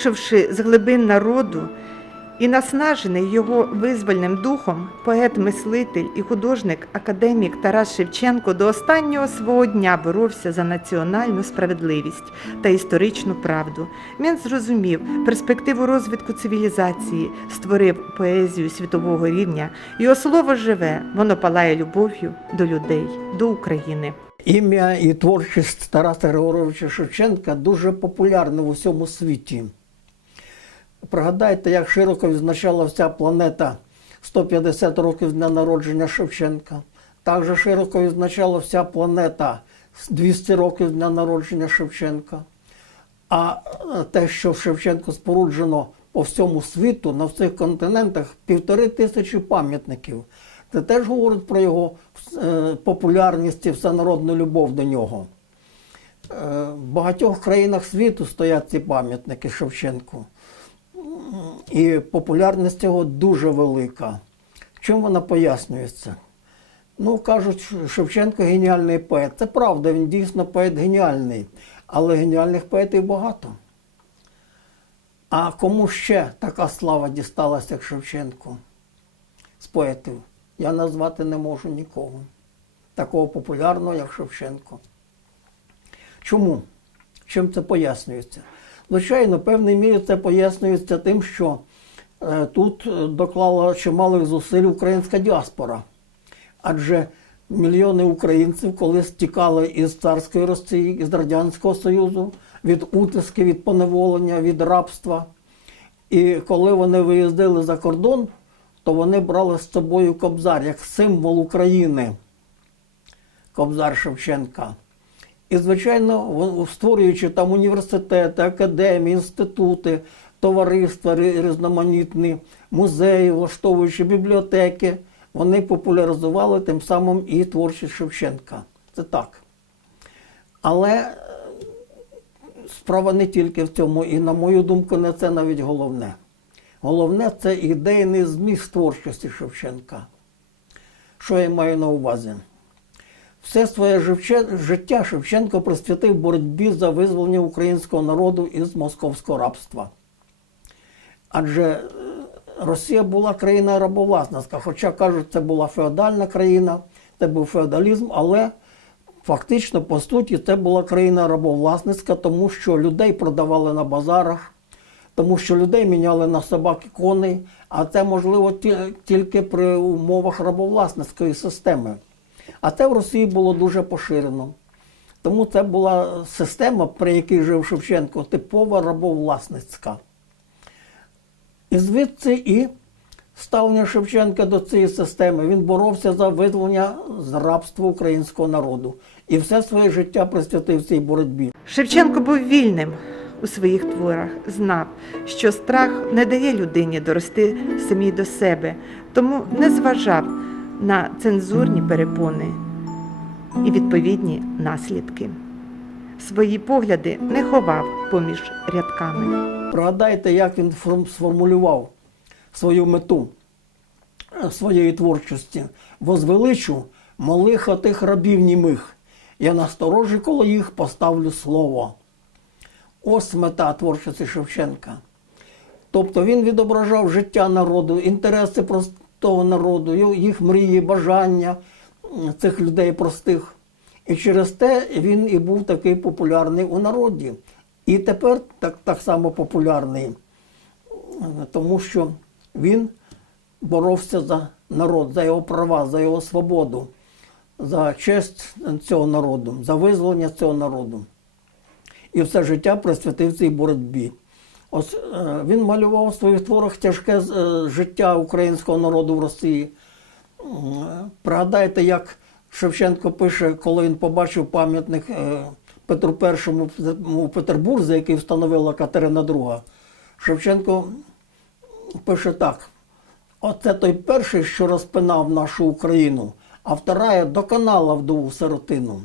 Вийшовши з глибин народу і наснажений його визвольним духом, поет-мислитель і художник, академік Тарас Шевченко до останнього свого дня боровся за національну справедливість та історичну правду. Він зрозумів перспективу розвитку цивілізації, створив поезію світового рівня. Його слово живе, воно палає любов'ю до людей, до України. Ім'я і творчість Тараса Григоровича Шевченка дуже популярне в усьому світі. Пригадайте, як широко відзначала вся планета 150 років дня народження Шевченка. Також широко відзначала вся планета 200 років дня народження Шевченка. А е, те, що в Шевченко споруджено по всьому світу, на всіх континентах, півтори тисячі пам'ятників. Це теж говорить про його е, популярність і всенародну любов до нього. Е, В багатьох країнах світу стоять ці пам'ятники Шевченку. І популярність його дуже велика. Чим вона пояснюється? Ну, кажуть, Шевченко геніальний поет. Це правда, він дійсно поет геніальний, але геніальних поетів багато. А кому ще така слава дісталася, як Шевченку? З поетів? Я назвати не можу нікого. Такого популярного, як Шевченко. Чому? Чим це пояснюється? Звичайно, певній мірі це пояснюється тим, що е, тут е, доклала чималих зусиль українська діаспора. Адже мільйони українців колись тікали із царської Росії, із Радянського Союзу, від утиски, від поневолення, від рабства. І коли вони виїздили за кордон, то вони брали з собою кобзар як символ України. Кобзар Шевченка. І, звичайно, створюючи там університети, академії, інститути, товариства різноманітні, музеї, влаштовуючи бібліотеки, вони популяризували тим самим і творчість Шевченка. Це так. Але е, справа не тільки в цьому, і, на мою думку, не це навіть головне. Головне це ідейний зміст творчості Шевченка. Що я маю на увазі? Все своє життя Шевченко присвятив боротьбі за визволення українського народу із московського рабства. Адже е, Росія була країна рабовласницька, хоча кажуть, це була феодальна країна, це був феодалізм, але фактично, по суті, це була країна рабовласницька, тому що людей продавали на базарах, тому що людей міняли на собак і коней, а це можливо тільки при умовах рабовласницької системи. А це в Росії було дуже поширено. Тому це була система, при якій жив Шевченко, типова рабовласницька. І звідси і ставлення Шевченка до цієї системи. Він боровся за визволення з рабства українського народу. І все своє життя присвятив цій боротьбі. Шевченко був вільним у своїх творах, знав, що страх не дає людині дорости самій до себе, тому не зважав на цензурні перепони і відповідні наслідки. Свої погляди не ховав поміж рядками. Пригадайте, як він сформулював свою мету е, своєї творчості. Возвеличу малих отих рабів німих. Я насторожі коло їх поставлю слово. Ось мета творчості Шевченка. Тобто він відображав життя народу, інтереси простого народу, їх мрії, бажання цих людей простих. І через те він і був такий популярний у народі. І тепер так, так само популярний, тому що він боровся за народ, за його права, за його свободу, за честь цього народу, за визволення цього народу. І все життя присвятив цій боротьбі. Ось е, він малював у своїх творах тяжке е, життя українського народу в Росії. Е, Пригадайте, як Шевченко пише, коли він побачив пам'ятник Петру І у Петербурзі, який встановила Катерина II. Шевченко пише так: оце той перший, що розпинав нашу Україну, а вторая доконала вдову сиротину.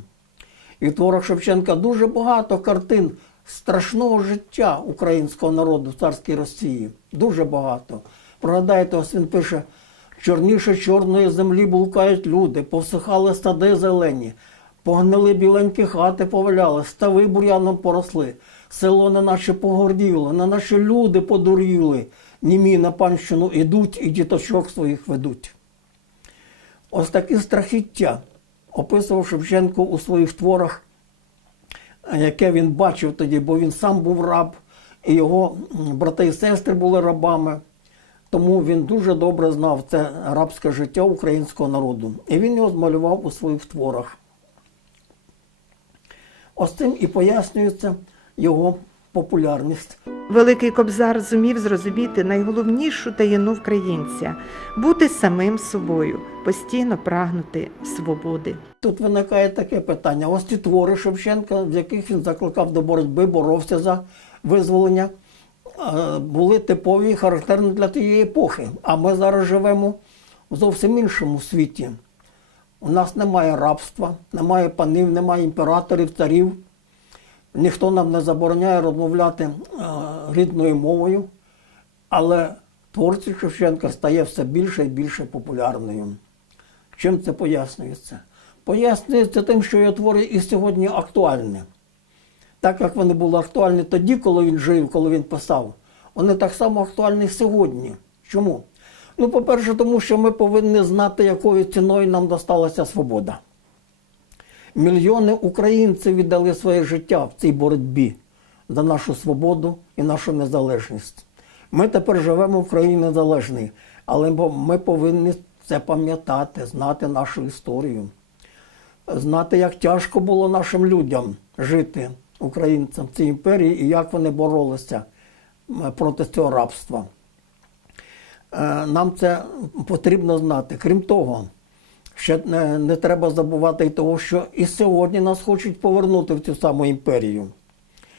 І в творах Шевченка дуже багато картин страшного життя українського народу в царській Росії. Дуже багато. Пригадайте, ось він пише: чорніше чорної землі блукають люди, повсихали сади зелені, погнили біленькі хати, поваляли, стави бур'яном поросли. село не наче погорділо, не наче люди подуріли, німі на панщину ідуть і діточок своїх ведуть. Ось такі страхіття описував Шевченко у своїх творах, яке він бачив тоді, бо він сам був раб, і його брати і сестри були рабами. Тому він дуже добре знав це рабське життя українського народу. І він його змалював у своїх творах. Ось цим і пояснюється його популярність. Великий Кобзар зумів зрозуміти найголовнішу таїну українця бути самим собою, постійно прагнути свободи. Тут виникає таке питання. Ось ці твори Шевченка, в яких він закликав до боротьби, боровся за визволення, е, були типові і характерні для тієї епохи. А ми зараз живемо в зовсім іншому світі. У нас немає рабства, немає панів, немає імператорів, царів. Ніхто нам не забороняє розмовляти е, рідною мовою, але творчість Шевченка стає все більше і більше популярною. Чим це пояснюється? Пояснюється тим, що його твори і сьогодні актуальні. Так як вони були актуальні тоді, коли він жив, коли він писав, вони так само актуальні сьогодні. Чому? Ну, по-перше, тому що ми повинні знати, якою ціною нам досталася свобода. Мільйони українців віддали своє життя в цій боротьбі за нашу свободу і нашу незалежність. Ми тепер живемо в країні незалежній, але ми повинні це пам'ятати, знати нашу історію, знати, як тяжко було нашим людям жити, українцям в цій імперії, і як вони боролися проти цього рабства. Е, Нам це потрібно знати. Крім того, ще не, не треба забувати й того, що і сьогодні нас хочуть повернути в цю саму імперію.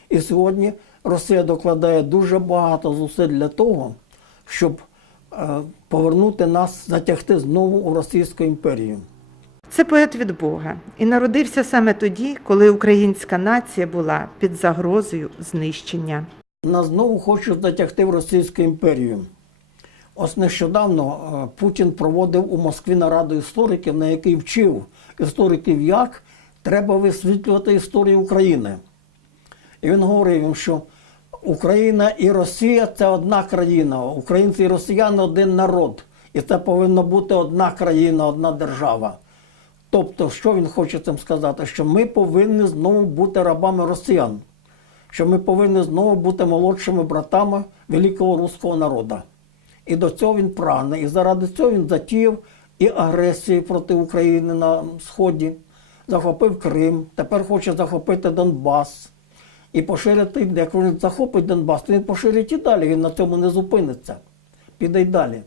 І сьогодні Росія докладає дуже багато зусиль для того, щоб е, повернути нас, затягти знову у Російську імперію. Це поет від Бога і народився саме тоді, коли українська нація була під загрозою знищення. Нас знову хочуть затягти в Російську імперію. Ось нещодавно е, Путін проводив у Москві нараду істориків, на який вчив істориків, як треба висвітлювати історію України. І він говорив їм, що Україна і Росія це одна країна, українці і росіяни один народ. І це повинна бути одна країна, одна держава. Тобто, що він хоче цим сказати? Що ми повинні знову бути рабами росіян, що ми повинні знову бути молодшими братами великого руського народу. І до цього він прагне. І заради цього він затіяв і агресію проти України на Сході, захопив Крим, тепер хоче захопити Донбас і поширити, як він захопить Донбас, то він поширить і далі, він на цьому не зупиниться. Піде й далі.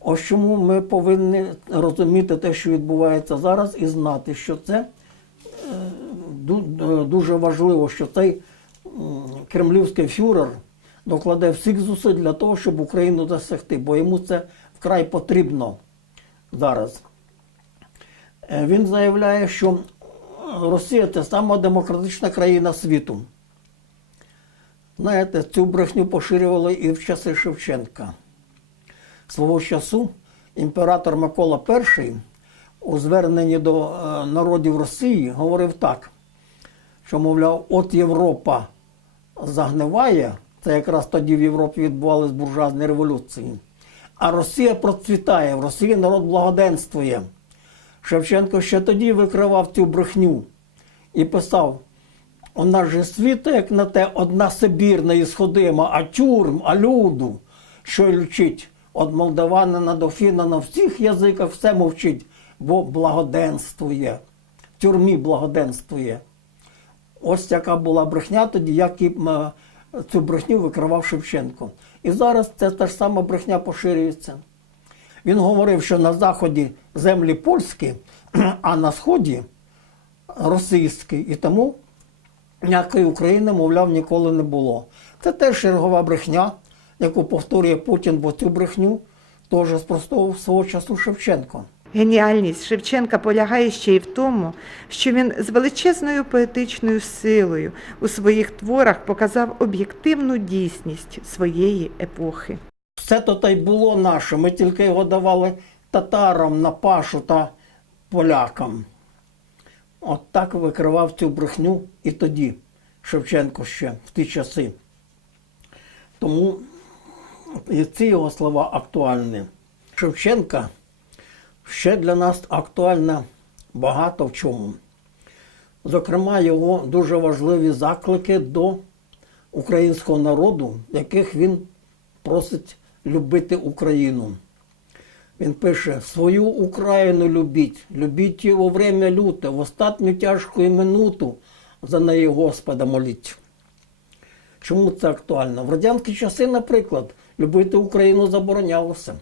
Ось чому ми повинні розуміти те, що відбувається зараз, і знати, що це е, е, дуже важливо, що цей кремлівський фюрер докладе всіх зусиль для того, щоб Україну досягти, бо йому це вкрай потрібно зараз. Е, Він заявляє, що Росія це сама демократична країна світу. Знаєте, цю брехню поширювали і в часи Шевченка. Свого часу імператор Микола І у зверненні до е, народів Росії говорив так, що, мовляв, от Європа загниває, це якраз тоді в Європі відбувалися буржуазні революції, а Росія процвітає, в Росії народ благоденствує. Шевченко ще тоді викривав цю брехню і писав: у нас же світ, як на те, одна Сибір не ісходима, а тюрм, а люду, що й лючить. От молдаванина до фіна на всіх язиках все мовчить, бо благоденствує, в тюрмі благоденствує. Ось яка була брехня тоді, як і цю брехню викривав Шевченко. І зараз це та ж сама брехня поширюється. Він говорив, що на заході землі польські, а на сході російські. І тому ніякої України, мовляв, ніколи не було. Це теж чергова брехня, яку повторює Путін, бо цю брехню теж спростовував свого часу Шевченко. Геніальність Шевченка полягає ще й в тому, що він з величезною поетичною силою у своїх творах показав об'єктивну дійсність своєї епохи. Все то та й було наше. Ми тільки його давали татарам на пашу та полякам. От так викривав цю брехню і тоді Шевченко ще в ті часи. Тому і ці його слова актуальні. Шевченка ще для нас актуальна багато в чому. Зокрема, його дуже важливі заклики до українського народу, яких він просить любити Україну. Він пише: свою Україну любіть, любіть її во время люте, в остатню тяжку минуту за неї Господа моліть. Чому це актуально? В радянські часи, наприклад, любити Україну заборонялося.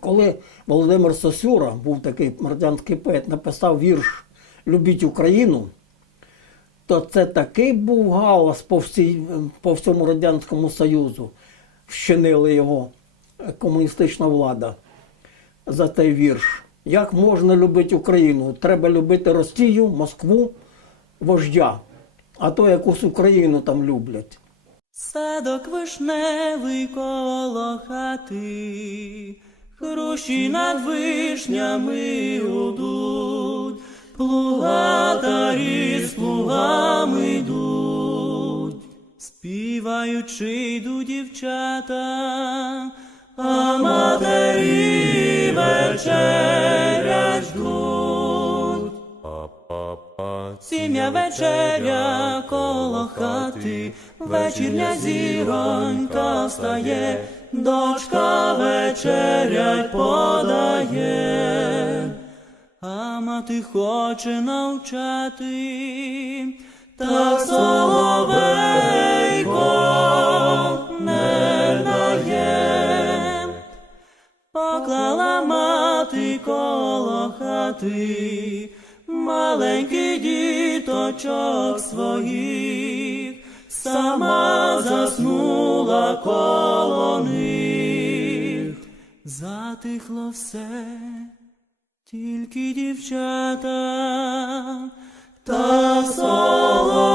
Коли Володимир Сосюра, був такий радянський поет, написав вірш Любіть Україну, то це такий був галас по, всій, по всьому Радянському Союзу, вщинили його комуністична влада за цей вірш. Як можна любити Україну? Треба любити Росію, Москву, вождя, а то якусь Україну там люблять. Садок вишневий коло хати, хрущі над вишнями гудуть, плугатарі з плугами йдуть, співаючи йдуть дівчата, а матері вечерять ждуть. Сім'я вечеря коло хати, вечірня зіронька встає, дочка вечерять подає, а мати хоче навчати, та соловейко не дає. Поклала мати коло хати. Маленький діточок своїх, сама заснула коло них. Затихло все, тільки дівчата та соловей.